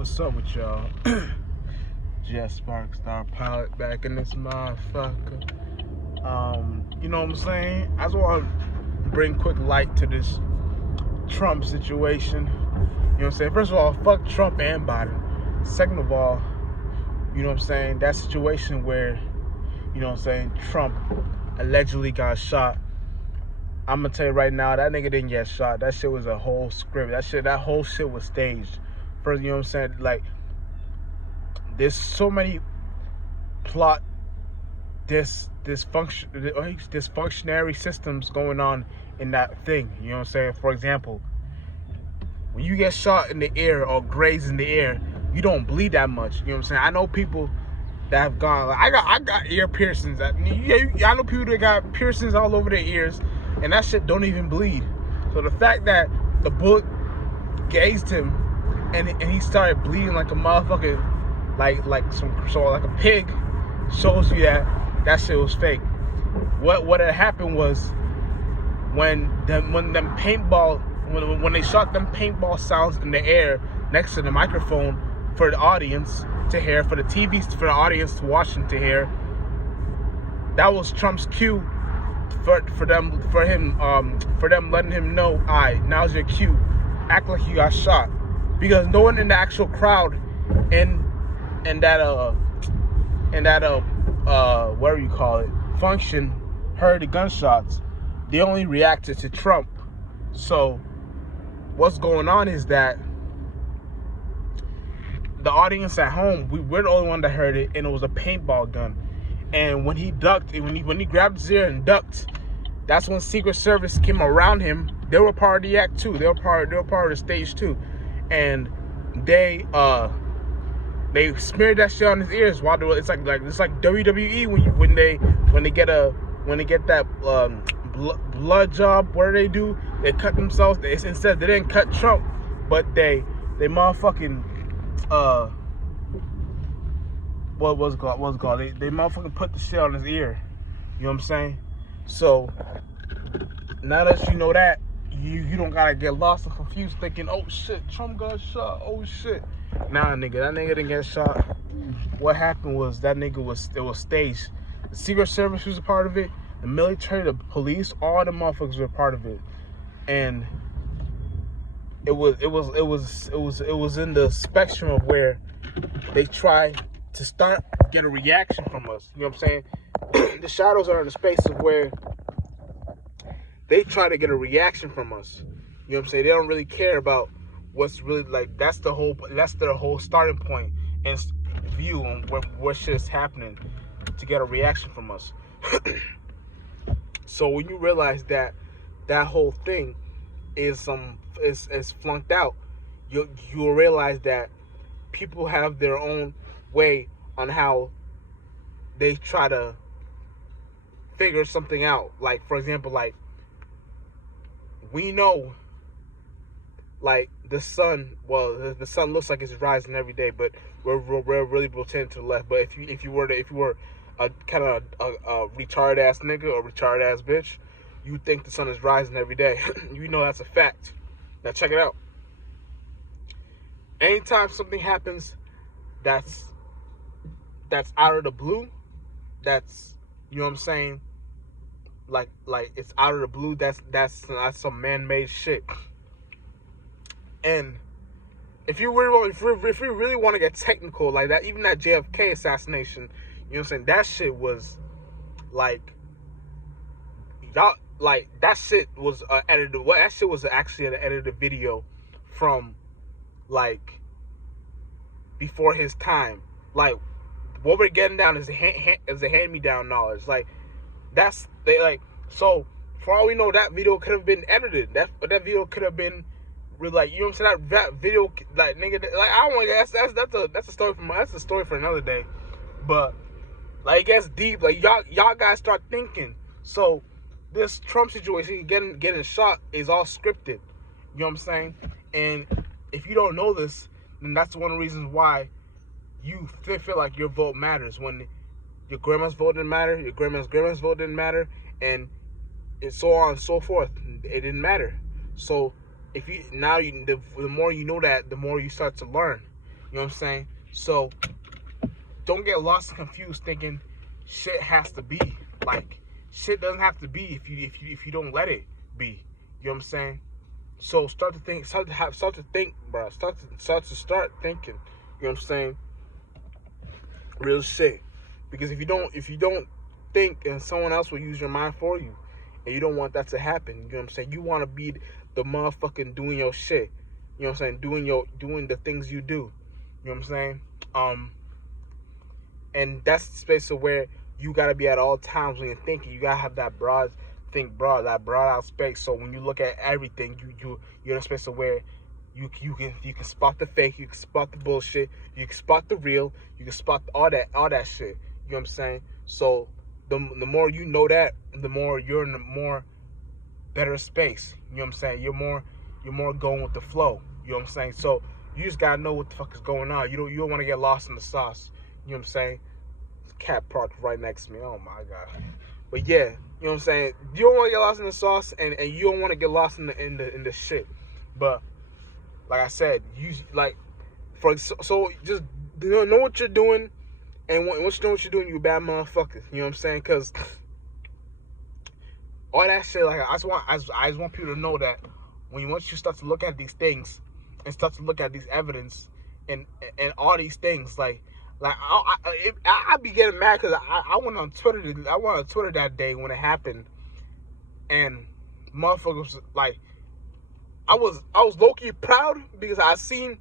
What's up with y'all? Jet Spark Star Pilot back in this motherfucker. You know what I'm saying? I just want to bring quick light to this Trump situation. You know what I'm saying? First of all, fuck Trump and Biden. Second of all, you know what I'm saying? That situation where, you know what I'm saying, Trump allegedly got shot. I'm gonna tell you right now, that nigga didn't get shot. That shit was a whole script. That whole shit was staged. First, you know what I'm saying? Like, there's so many plot dysfunctionary systems going on in that thing. You know what I'm saying? For example, when you get shot in the ear or grazed in the ear, you don't bleed that much. You know what I'm saying? I know people that have gone. Like, I got ear piercings. I know people that got piercings all over their ears, and that shit don't even bleed. So the fact that the bullet grazed him and he started bleeding like a motherfucker, like a pig, shows you that shit was fake. What had happened was when they shot them paintball sounds in the air next to the microphone for the audience to hear, for the TVs for the audience to watch and to hear, that was Trump's cue for them letting him know, alright, now's your cue. Act like you got shot. Because no one in the actual crowd in that whatever you call it, function heard the gunshots. They only reacted to Trump. So what's going on is that the audience at home, we're the only one that heard it, and it was a paintball gun. And when he ducked, when he grabbed his ear and ducked, that's when Secret Service came around him. They were part of the act too. They were part of the stage too. And they smeared that shit on his ears while it's like WWE when they get that blood job. What do? They cut themselves. Instead, they didn't cut Trump, but they motherfucking what was it called? They motherfucking put the shit on his ear. You know what I'm saying? So now that you know that, you don't gotta get lost and confused thinking, oh shit, Trump got shot. Oh shit. Nah, nigga, that nigga didn't get shot. What happened was it was staged. The Secret Service was a part of it. The military, the police, all the motherfuckers were a part of it. And it was in the spectrum of where they try to get a reaction from us. You know what I'm saying? The shadows are in the space of where they try to get a reaction from us. You know what I'm saying? They don't really care about what's really like. That's their whole starting point and view on what shit is happening to get a reaction from us. So when you realize that whole thing is flunked out, you'll realize that people have their own way on how they try to figure something out. Like, for example, like, we know, like, the sun looks like it's rising every day, but we're really rotating to the left. But if you were a kind of a retarded ass nigga or retarded ass bitch, you think the sun is rising every day. You know that's a fact. Now check it out. Anytime something happens that's out of the blue, that's, you know what I'm saying, like it's out of the blue, that's some man-made shit. And if you really want to get technical like that, even that JFK assassination, you know what I'm saying, that shit was like, y'all, like, that shit was edited. Well, that shit was actually an edited video from, like, before his time. Like, what we're getting down is a hand-me-down knowledge. Like, so for all we know, that video could have been edited. That video could have been really, like, you know what I'm saying, that video, like, nigga, like, I don't want to, that's a story for another day. But, like, it gets deep. Like, y'all guys start thinking. So this Trump situation, getting shot, is all scripted. You know what I'm saying? And if you don't know this, then that's one of the reasons why you feel like your vote matters. When your grandma's vote didn't matter, your grandma's vote didn't matter, and so on and so forth, it didn't matter. So if the more you know that, the more you start to learn. You know what I'm saying? So don't get lost and confused thinking shit has to be. Like, shit doesn't have to be if you don't let it be. You know what I'm saying? So start to think, bro. Start thinking. You know what I'm saying? Real shit. Because if you don't think, and someone else will use your mind for you, and you don't want that to happen. You know what I'm saying? You want to be the motherfucking doing your shit. You know what I'm saying? Doing the things you do. You know what I'm saying? And that's the space of where you gotta be at all times when you're thinking. You gotta have that broad that broad out space. So when you look at everything, you're in a space of where you can spot the fake, you can spot the bullshit, you can spot the real, you can spot all that shit. You know what I'm saying? So the more you know that, the more you're in a more better space. You know what I'm saying? You're more going with the flow. You know what I'm saying? So you just gotta know what the fuck is going on. You don't want to get lost in the sauce. You know what I'm saying? Cat parked right next to me. Oh my god. But yeah, you know what I'm saying? You don't want to get lost in the sauce, and you don't want to get lost in the shit. But like I said, you like so just know what you're doing, and once you know what you're doing, you a bad motherfucker. You know what I'm saying? Because all that shit, like I just want people to know that once you start to look at these things and start to look at these evidence and all these things, like I be getting mad because I went on Twitter. I went on Twitter that day when it happened, and motherfuckers like I was low key proud because I seen